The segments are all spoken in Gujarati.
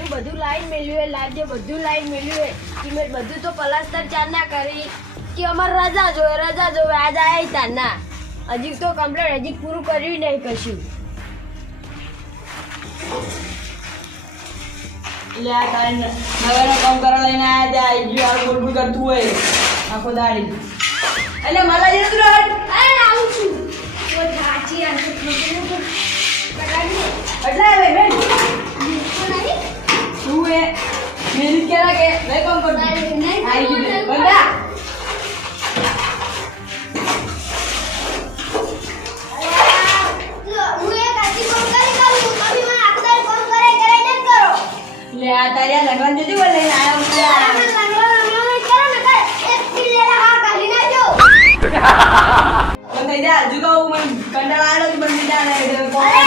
કીધું બધું લાઈન મેલ્યું એ લાવજો બધું લાઈન મેલ્યું એ સિમેન્ટ બધું તો પલાસ્તર ચાર ના કરી. કે અમારે રજા જોવે રજા જોવે આજ આયા તાર ના હજી તો કમ્પ્લેટ હજી પૂરું કર્યું નહીં કશું. એટલે આ તારે નવાઈનો કામ કરવા લઈને આવ્યા ત્યાં આઈ ગયું આ બોલ બોલ કરતું હોય આખો દાડી. એટલે મારા જઈને બોલ લઈને આયો હું ત્યાં. પણ થઈ જા હજુ કહું મને કંટાળો આવ્યો તો બંધ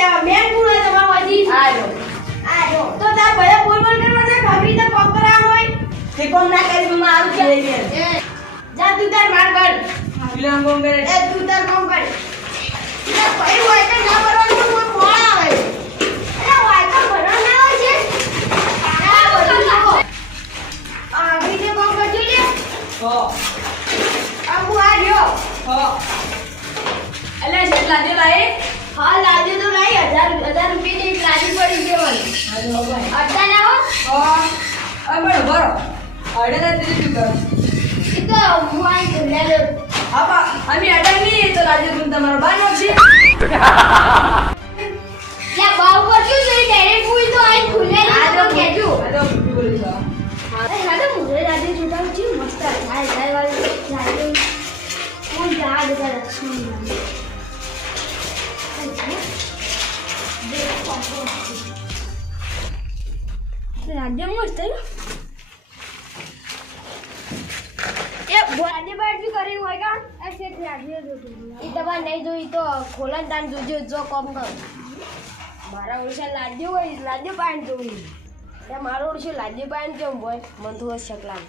જા ને એટલે તમારો નાનું ગાડીએ બોરા તો તા તાર કામ બોલ તું એ તાર કામ કર શેડો કહી દો કે આ હોય. તે કોમ ના કરી તો આવ કે લઈ લે જા તું તાર માર કર આમ કોમ કરે? એ તું તાર કામ કર ના ભાઈ હોય કે ના ભરવાનું તો કોઈ કોણ આવે અરે હોય તો ભરવાનું ના હોય છે આ બધું નાખો આ બીજે કામ કરજો લે હો આ હું આ રહ્યો હો એટલે જેટલા જે લાય હા લાજો તો નહીં હજાર હજાર રૂપિયાની એક લાજી પડી ગયો હાલો ભાઈ અડધા ના હો હો આ બરો બરો અડે ના દીધી તું એ તો હું આ અમે અડે નહીં તો રાજે તું તમારો બાનો છે. લે બાવ પર શું જોઈ ડાયરેક્ટ હું તો આઈ ખુલે આ આ તો કેજો આ બોલું છું. મુરે રાજે જોતા છે મસ્ત થાય જાય વાળી જાય કોણ જા બધા રાજ્ય મસ્ત એ બોલાદે બાજુ કરી હોય કા? આ આજે જોતું એ તમારે નહીં જોઈ તો ખોલન તાન જોજો, જો કોમ કર મારા ઓળશા લાદ્યો હોય લાદ્યો પાણી જોઈ ત્યાં મારો ઓળશે લાદ્યો પાણી કેમ હોય? મન તો શકલા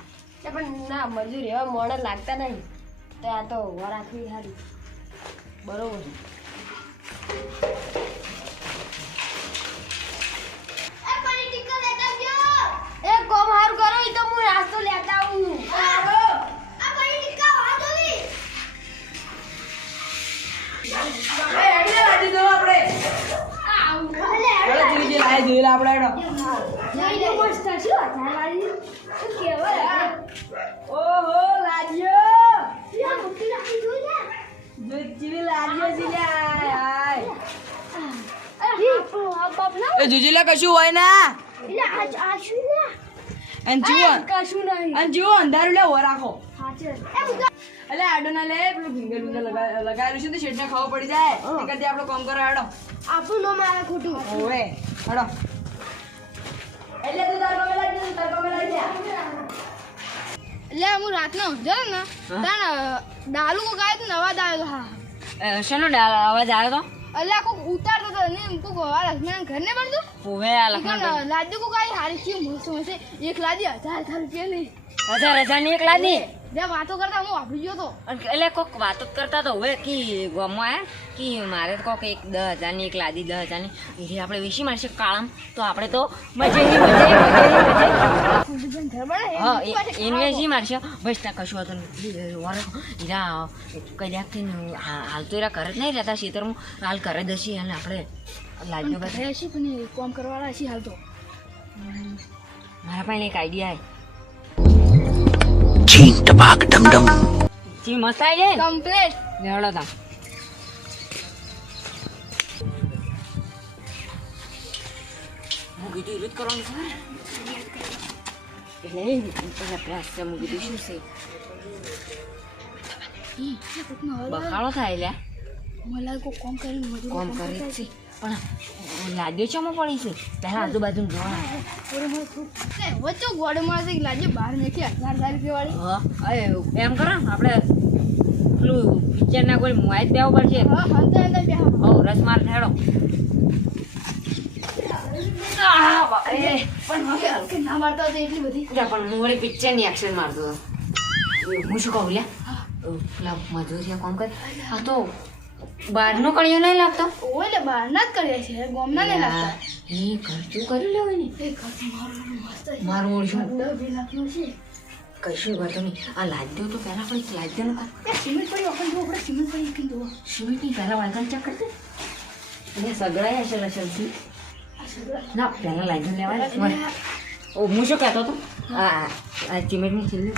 પણ ના, મજૂર એવા મોણ લાગતા નહીં. તો આ તો વરાખવી સારી બરોબર. તું જોઈ લે આપણે એનો ઓહો લાજ્યો જો લાજ્યો આય એ જુજીલા કશું હોય ના? અને જુઓ અને જુઓ અંધારું લેવો રાખો. એટલે આડો ના લે પેલું ફિંગર ફિંગર લગાવેલું છે તો શેઠને ખબર પડી જાય. એ કરતી આપણે કામ કરો આડો આપું નો મારા ખોટું. ઓવે આડો એટલે તું તાર કામે લાગી જા, તાર લાગી એટલે હું રાતના ઊંઘ્યો ને તાણ ડાલુ કો ગાય તો નવા દાયો હા. શેનો અવાજ આવ્યો તો? એટલે આખો ઉતાર તો ને હારી હજાર હજારની. એક લાદી? જે વાતો કરતા હું વાપરી ગયો તો. એટલે કોક વાતો કરતા તો હવે કી ગમવા કે મારે તો કોક એક દસ હજારની એક લાદી દસ હજારની એથી આપણે વેચી મારશે કાળમ તો આપણે તો મજે એને વેચી મારશે બસ ત્યાં કશું હતું નથી કઈ હાલ તો એરા કરે જ નહીં રહેતા ખેતરમાં હાલ ઘરે દસી અને આપણે લાગ્યો બધા હશે પણ એ કોમ કરવાળા હશે હાલ તો. મારા પાસે એક આઈડિયા Ching ટબાક ડમ ડમ જી મસ્ત આઈડિયા કમ્પ્લીટ લેવડો તા. હું કીધું રીત કરવાનું છે એટલે પેલા પ્યાસ છે હું કીધું શું છે? બખાડો થાય લ્યા. મને કોમ કરીને મજૂરી કોમ કરે જ છે. પણ લાગ્યો છે માં પડી છે? પહેલાં આજુબાજુ જોવા. વચ્ચે ગોળે છે લાગે બહાર નથી હજાર હજાર રૂપિયા વાળી? હા. એ એમ કરો આપણે પેલું પિક્ચરના કોઈ મોબાઈલ બેવું પડશે. હવ રસ માર હેડો. આ બાપરે. પણ ના મારતા હોય તો એટલી બધી. પણ હું વળી પિક્ચરની એક્શન મારતો હતો. હું શું કહું લ્યા? પેલા મજૂરિયા કોમ કરે આ તો બહારનો કળિયો નહીં લાગતો? ઓય એટલે બહારના જ કર્યા છે. ગોમના નહીં લાગતા. એ ખર્ચું કરી લેવાય ને? એ ખર્ચ મારું મસ્ત મારું ઓળશું છે. કશું વાંધો નહીં. આ લાદ્યો તો પહેલાં પણ લાદ્યો નું સિમેન્ટ પડી વખત જો આપણે સિમેન્ટ પડી પહેલા વાળગા ચેક કરતે એટલે સગડાય હશે લસણથી ના પહેલાં લાગ્યો લેવાય. ઓ હું શું કહેતો હતો? આ આ સિમેન્ટની છેલ્લી.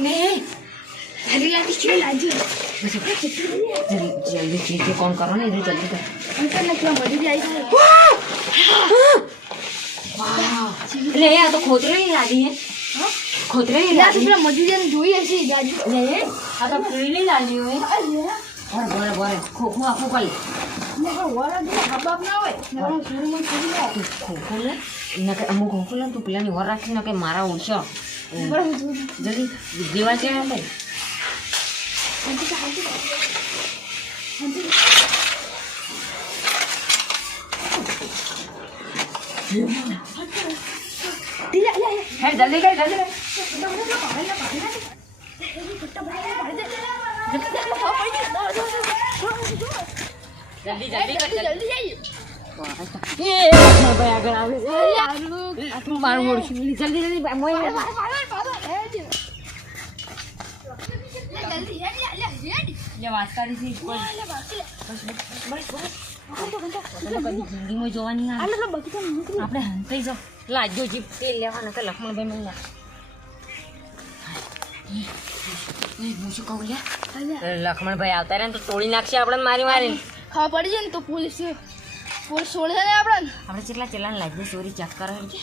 દેખો દેખો નહીં હરી લાગી છે લાગ્યું જલ્દી જલ્દી જે કોણ કરો ને એ જલ્દી કર. અંકલ ને કેવા મજૂરી આવી જાય એટલે એ આ તો ખોતરો લાગી હે. ખોતરો ત્યાં તો લાગી પેલા મજૂરીને જોઈ હશે દાદી લે આ તો વરા દે હબાબ ના હોય. નવાનો સુરમાં કરી લે તું ખોખું લે. એના અમુક ખોખું લે તું પેલાની વર રાખીને કે મારા ઓળશો જોયું જલ્દી દીવા ને ભાઈ હે જલ્દી. કર જલ્દી જલ્દી જલ્દી. જલ્દી જલ્દી. જિંદગીમાં જોવાની આપણે હંતાઈ જાઓ લાજો જીપ તેલ લેવાના કે લખમણભાઈ મને લખમણભાઈ આવતા રહે તો તોડી નાખશે આપણે મારી મારી ખબર પડી જાય ને તો પોલીસ પોલીસ છોડે છે ને આપણને આપણે કેટલા ચેલા લાગ્યો ચોરી ચેક કરો. હેડજે.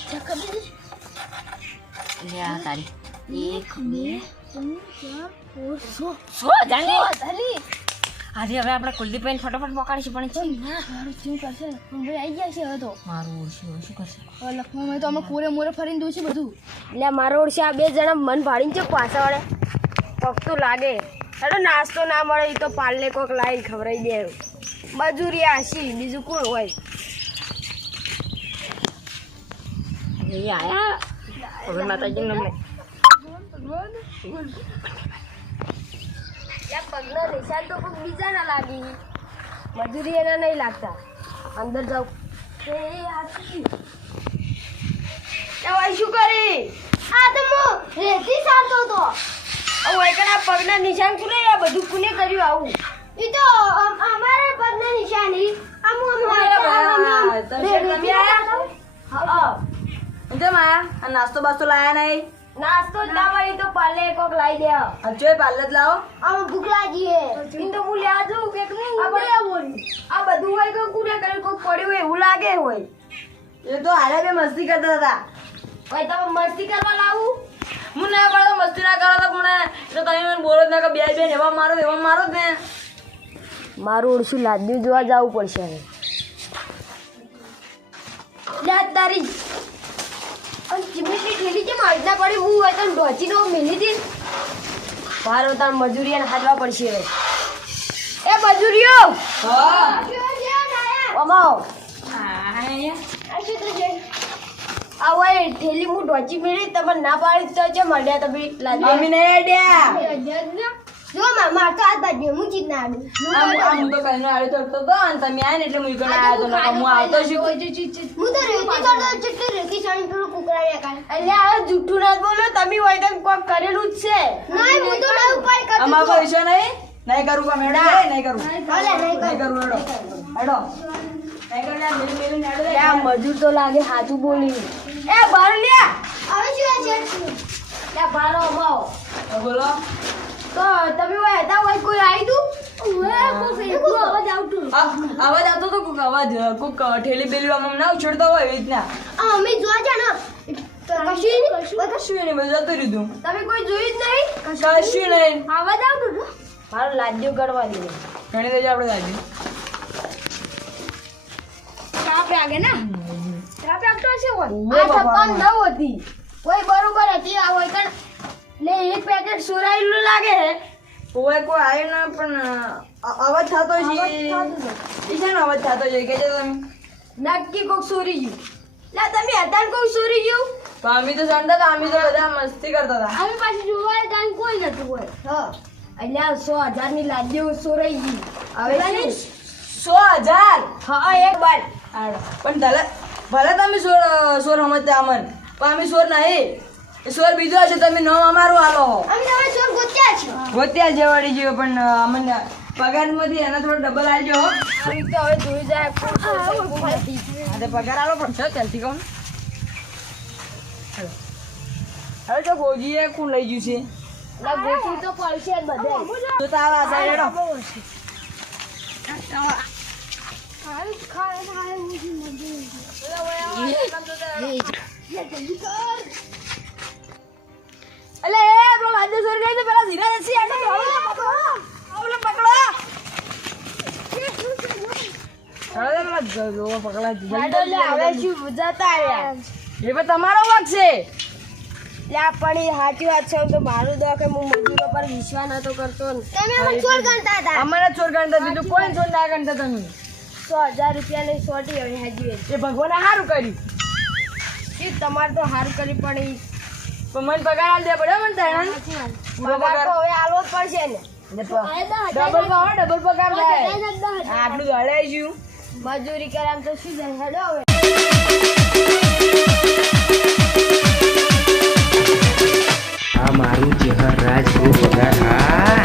લે આ તારી. એક બે આજે હવે આપણે કુલદીપભાઈ ફટાફટ પકડીશું પણ છે મારું શું કરશે? લક્ષ્મણભાઈ આવી ગયા છે હવે તો. મારું ઓછું શું કરશે. હવે લક્ષ્મણભાઈ તો અમે કોરે મોરે ફરીને દઉં છે બધું. એટલે મારો ઓળશે આ બે જણા મન ભાડીને છે પાછા વળે પગતું લાગે. અરે નાસ્તો ના મળે એ તો પાલને કોક લાવી ખવડાવી દે મજૂરી આશી બીજું કોણ હોય? આયા. હવે માતાજી નમને ત્યાં પગના નિશાન તો કોઈ બીજા ના લાગી. મજૂરી એના નહીં લાગતા. અંદર જાઉં શું? કરી? આ તો હું રેતી સારતો તો. હવે એકડા પગના નિશાન કુને બધું કુને કર્યું આવું? એ તો અમારે પગના નિશાની. આમ હા કેમ આ નાસ્તો બાસ્તો લાયા નહીં? નાસ્તો જ ના મળી તો પાલે કોક લાવી દે હજો પાર્લર જ લાવો. આમ ભૂખ લાગી હે ઇન તો હું લ્યા જઉં કે આ બધું હોય કે કુને કરે કોક પડ્યું હોય એવું લાગે હોય. એ તો હારે બે મસ્તી કરતા હતા. ભાઈ તમે મસ્તી કરવા લાવું? હું ના પાડતો મસ્તી ના કરો તો મને તો તમે મને બોલો જ ના કે બે બેન એવા મારો એવા મારો જ ને. મારું ઓળશું લાદ્યું જોવા જવું પડશે હવે. યાદ તારી અને ચીમની ઠેલી કેમ આજના પડી? હું હોય તો ઢોચી મેલી હતી મારો તાર મજૂરી હાલવા પડશે હવે. એ મજૂરીઓ! આ હોય ઠેલી હું ઢોચી મેળી તમે ના પાડી તો છે મળ્યા તમે? લાદ્યું મમ્મી ને. જો માર તો બાજુ હું ના આડું આમ આડે અને તમે આયા ને એટલે હું ઈકણ આયો તો હું આવતો છું. હું તો રેતી કરતો ચેટલી રેતી સાણી પેલું કુકરાડ્યા કાલ એટલે આ જુઠ્ઠું ના બોલો તમે હોય તો કોક કરેલું જ છે. નહીં હું તો ના ઉપાય કરતો આમાં કોઈ નહીં? નહીં કરું કામ હેડો નહીં કરું. નહીં નહીં કરું હેડો. હેડો. નહીં કરું યાર મિલી મિલી હેડો રે. આ મજૂર તો લાગે સાચું બોલી. એ બાર લ્યા આવે શું છે? બારો અમાવો બોલો. તો તમે હતા હોય કોઈ આવી તું? અવાજ આવતો અવાજ આવતો તો કોઈક અવાજ કોઈક ઠેલી બેલી ના ઉછળતો હોય એવી રીતના. અમે જોવા જાણો કશું નહીં મેં જતું રીધું તમે કોઈ જોયું જ નહીં? કશું નહીં. અવાજ આવતો હતો? મારો લાદ્યો દીધો ઘણી દેજો આપણે લાદ્યો. ચાપ લાગે ના? ચાપ લાગતો હશે કોઈ? આ છપ્પન નવ કોઈ બરોબર હતી આ હોય પણ લે એક પેકેટ સુરાયેલું લાગે હે કોઈ કોઈ આવ્યું ના પણ અવાજ થતો છે. છે. ઈ અવાજ થતો છે? કે છે તમે? નક્કી કોક સુરી ગયું. લે તમે હતા ને કોક સુરી ગયું? તો અમે તો જાણતા હતા અમે તો બધા મસ્તી કરતા હતા. અમે પાછી જોવા ત્યાં કોઈ નતું હોય. હા. એટલે સો હજારની લાદી સુરાઈ ગઈ. હવે? સો હજાર? હા એક બાર. પણ ભલે ભલે તમે સોર સોર સમજતા અમન પણ અમે સોર નહીં. એ સોર બીજો છે તમે નો અમારું હાલો અમે તમે ચોર ગોત્યા છો. ગોત્યા જેવાડી જેવો પણ અમને પગારમાંથી એના થોડો ડબલ આવી તો હવે જોઈ જાય કોણ છે, કોણ તો પગાર આલો પણ છે ત્યાંથી કહું હાલો. હવે તો ફોજીએ કોણ લઈ ગયું છે? ગોતી તો પડશે જ બધે. તો તો આવા સાઈડ હેડો. અલે એ લાદો સોર ગઈ તો પેલા ધીરા જશે આને તો પકડો. પકડો. પેલા જો- પકડા લાડો લે શું જતા રહ્યા. એ પણ તમારો વાંક છે. ત્યાં પણ એ સાચી વાત છે તો મારું દો કે હું મજૂરો પર વિશ્વાસ નતો કરતો. ને તમે મને ચોર ગણતા હતા. અમારા ચોર ગણતા બીજું કોઈ ચોર ના ગણતા તમે? સો હજાર રૂપિયા ની સોટી હવે હાજી એ ભગવાને સારું કર્યું. એ તમારે તો હારું કરી પણ પણ પગાર આલ દે પડે તો તણ? પગાર હવે આલવો જ પડશે ને. ડબલ પાવર ડબલ પગાર થાય. આટલું દળાઈ ગયું. મજૂરી કરે આમ તો શું જાય? હેડો હવે. આ મારું ચહેરા રાજગુરુ પગાર હા.